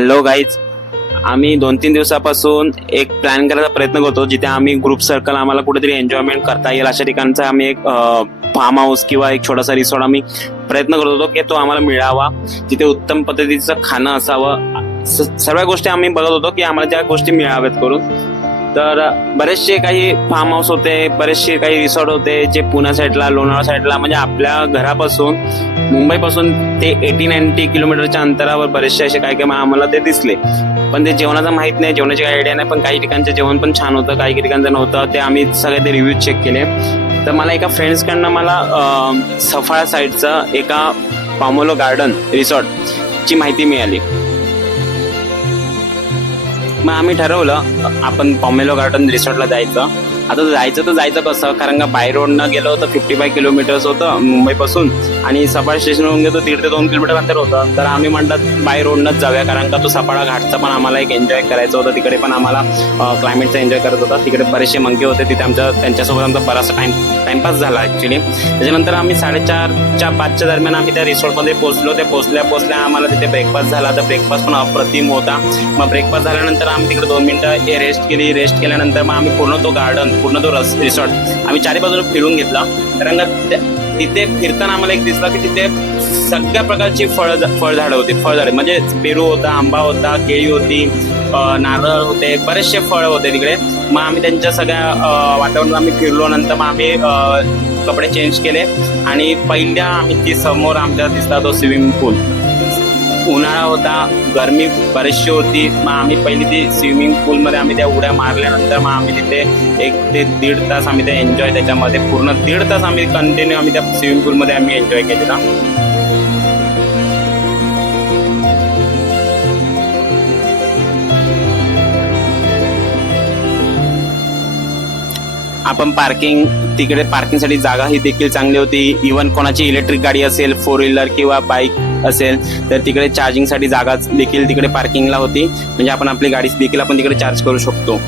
Hello guys, आम्ही 2-3 दिवसापासून एक प्लॅन करायचा प्रयत्न करतो जिथे आम्ही ग्रुप सर्कल आम्हाला कुठेतरी एन्जॉयमेंट करता येईल अशा ठिकाणचा आम्ही एक फार्म हाऊस किंवा एक छोटासा रिसॉर्ट आम्ही प्रयत्न करत होतो की तो आम्हाला मिळावा, जिथे उत्तम पद्धतीचं खाणं असावं. सर्व गोष्टी आम्ही बघत होतो की आम्हाला त्या गोष्टी मिळाव्यात करून. तर बरेचसे काही फार्म हाऊस होते, बरेचसे काही रिसॉर्ट होते जे पुणे साईडला, लोणावळा साईडला, म्हणजे आपल्या घरापासून मुंबईपासून ते 80-90 किलोमीटरच्या अंतरावर बरेचसे असे काही काही आम्हाला ते दिसले. पण ते जेवणाचं माहित नाही, जेवणाची काही आयडिया नाही. पण काही ठिकाणचं जेवण पण छान होतं, काही ठिकाणचं नव्हतं. ते आम्ही सगळे ते रिव्ह्यू चेक केले. तर मला एका फ्रेंड्सकडनं मला सफाळा साईडचं एका पामोलो गार्डन रिसॉर्टची माहिती मिळाली. मग आम्ही ठरवलं आपण पॉमेलो गार्डन रिसॉर्टला जायचं. आता जायचं कसं, कारण का बाय रोडनं गेलो होतं 55 किलोमीटर्स होतं मुंबईपासून, आणि सफाळा स्टेशनवरून गेलो 1.5 ते 2 किलोमीटर अंतर होतं. तर आम्ही म्हटलं बाय रोडनंच जाऊया, कारण का तो सफाळा घाटचा पण आम्हाला एक एन्जॉय करायचं होतं. तिकडे पण आम्हाला क्लायमेटचा एन्जॉय करत होता. तिकडे बरेचसे मंके होते, तिथे त्यांच्यासोबत आमचा बराचसा टाइमपास झाला ॲक्च्युली. त्याच्यानंतर आम्ही 4:30-5च्या दरम्यान आम्ही त्या रिसॉर्टमध्ये पोहोचलो. ते पोहोचल्या आम्हाला तिथे ब्रेकफास्ट झाला. तर ब्रेकफास्ट पण अप्रतिम होता. मग ब्रेकफास्ट झाल्यानंतर आम्ही तिकडे 2 मिनिटं रेस्ट केल्यानंतर मग आम्ही पूर्ण तो रिसॉर्ट आम्ही चारी बाजूला फिरून घेतला. कारण तिथे फिरताना आम्हाला एक दिसला की तिथे सगळ्या प्रकारची फळझाडं होती. म्हणजे पेरू होता, आंबा होता, केळी होती, नारळ होते, बरेचसे फळं होते तिकडे. मग आम्ही त्यांच्या सगळ्या वातावरणात आम्ही फिरलो. नंतर मग आम्ही कपडे चेंज केले आणि पहिल्या आम्ही ती समोर आमच्या दिसला तो स्विमिंग पूल. उन्हाळा होता, गरमी बरीचशी होती. मग आम्ही पहिली ती स्विमिंग पूलमध्ये आम्ही त्या उड्या मारल्यानंतर मग आम्ही तिथे 1 ते 1.5 तास आम्ही ते एन्जॉय, त्याच्यामध्ये पूर्ण 1.5 तास आम्ही कंटिन्यू आम्ही त्या स्विमिंग पूलमध्ये आम्ही एन्जॉय केलेला. आपण तिकडे पार्किंगसाठी जागा ही देखील चांगली होती. इव्हन कोणाची इलेक्ट्रिक गाडी असेल, 4 व्हीलर किंवा बाईक असेल, तर तिकडे चार्जिंगसाठी जागा देखील तिकडे पार्किंगला होती. म्हणजे आपण आपली गाडी देखील आपण तिकडे चार्ज करू शकतो.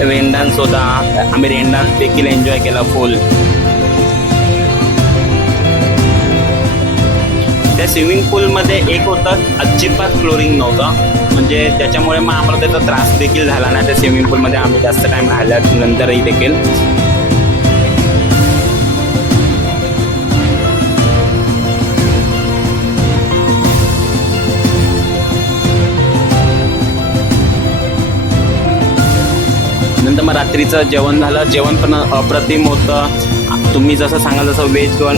रेन डान्स होता, आम्ही रेन डान्स देखील एन्जॉय केला फुल. त्या स्विमिंग पूलमध्ये एक होतं, अजिबात फ्लोरिंग नव्हतं, म्हणजे त्याच्यामुळे मग आम्हाला त्याचा त्रास देखील झाला नाही. त्या स्विमिंग पूलमध्ये आम्ही जास्त टाईम राहिल्यानंतरही देखील. नंतर मग रात्रीचं जेवण झालं. जेवण पण अप्रतिम होतं. तुम्ही जसं सांगाल तसं व्हेज किंवा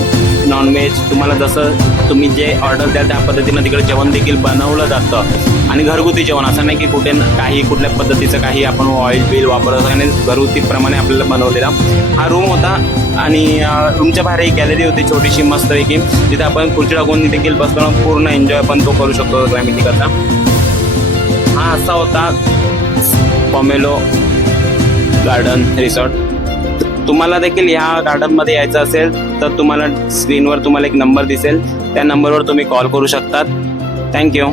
नॉनव्हेज, तुम्हाला जसं तुम्ही जे ऑर्डर द्याल त्या पद्धतीनं तिकडे जेवण देखील बनवलं जातं. आणि घरगुती जेवण, असं नाही की कुठल्या पद्धतीचं काही आपण ऑइल बिल वापरत, आणि घरगुतीप्रमाणे आपल्याला बनवलेला हा रूम होता. आणि रूमच्या बाहेर एक गॅलरी होती छोटीशी मस्तपैकी, तिथे आपण खुर्ची टाकून देखील बसणं पूर्ण एन्जॉय आपण तो करू शकतो क्लायमेटिकचा. हा असा होता पॉमेलो गार्डन रिसॉर्ट. तुम्हाला देखील ह्या गार्डनमध्ये यायचं असेल तर तुम्हाला स्क्रीनवर तुम्हाला एक नंबर दिसेल, त्या नंबरवर तुम्ही कॉल करू शकतात. थँक्यू.